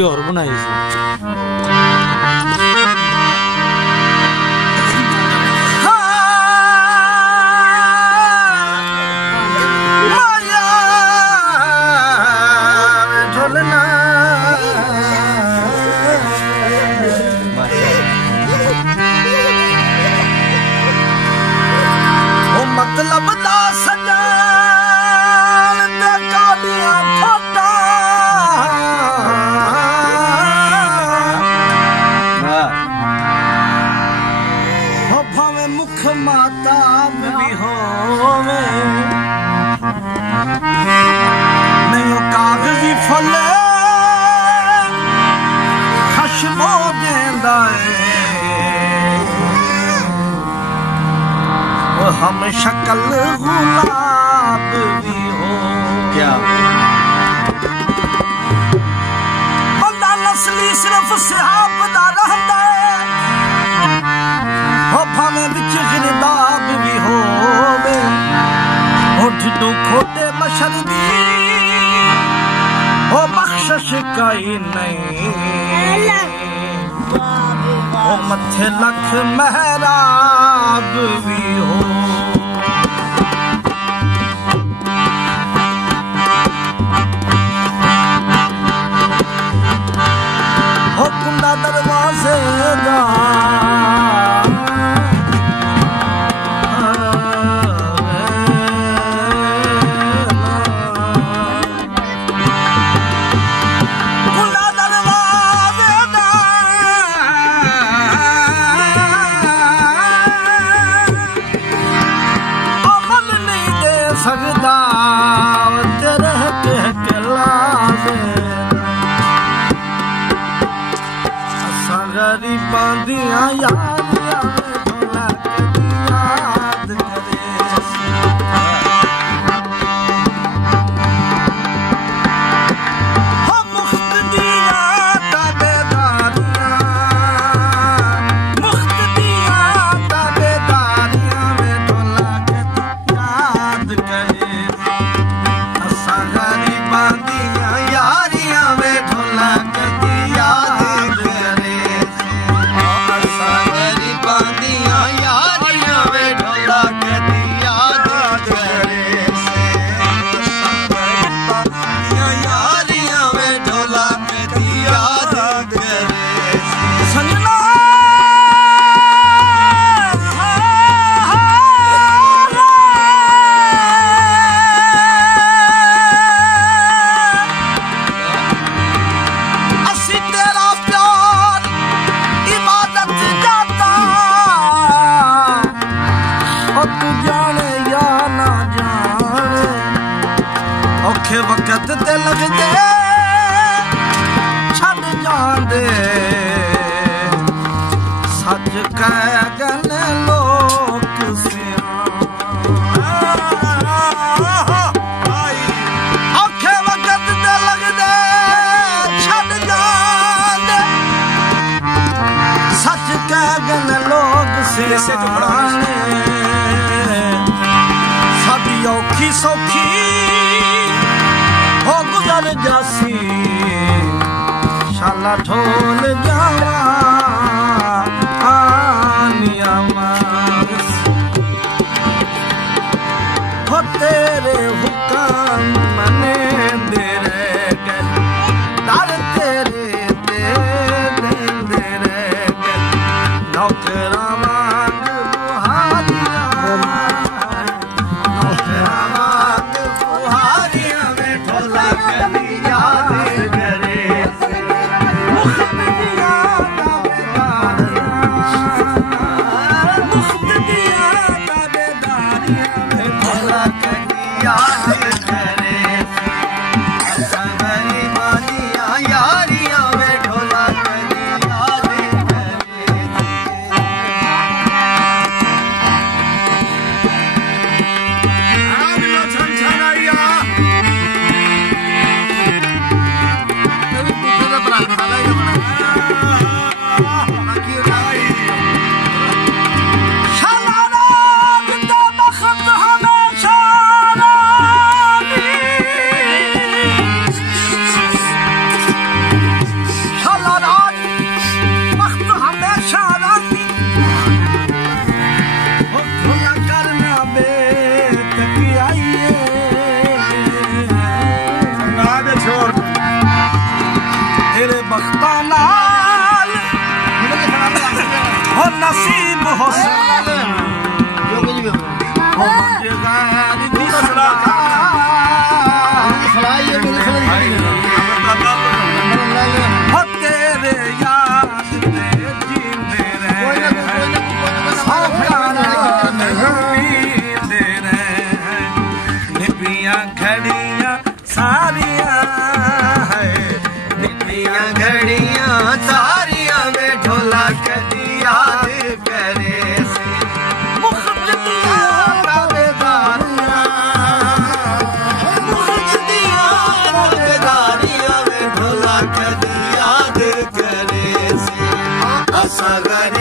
और बनाई मतलब दा सजान दे कालियां फोटा हो भावे मुख माता भी होवे नहीं कागजी फल खुशबू देंदा हम शक्ल गुलाब भी हो क्या बंदा नस्ली सिर्फ सिहाब दा रहंदा है हो भावे विच गिरदाब भी होवे हो ढिडो खोटे बशर दी हो बख्शिश काई नहीं हो मथे लख महराब भी हो हुक्मदा दरवाजे दा सकदा तेरे कहला से असां गरीबां दियां यारियां ढोला कदी याद करे हो मुख्त दियां ताबेदारियां में ढोला कदी याद करे यारियां में ढोला कदी याद करे गरीबां दियां यारियां में ढोला कदी याद करे यारियां में ढोला कदी याद करे संजना औखे वक्त ते लगदे छड़ जांदे सच कह गन लोक औखे वक्त ते लगदे छड़ जांदे सच कह गन लोक सियाने साडी औखी सौखी हो गुजर जासी शाला ढोल जावा आनिया मास हो तेरे हुक्म मने दे रह गए दर तेरे दे दे रह गए नौकरा मांग बुहारिया नौकरा मांग बुहारिया में ढोला कदी याद करे हो नसीब हुसैन हो मुझे गैर दी हो तेरे याद ते जींदे रहे सौ प्यार पींदे रहे निपियां घड़ियां सारियां है निपियां घड़ियां सारियां में ढोला कदी याद करे से Sagar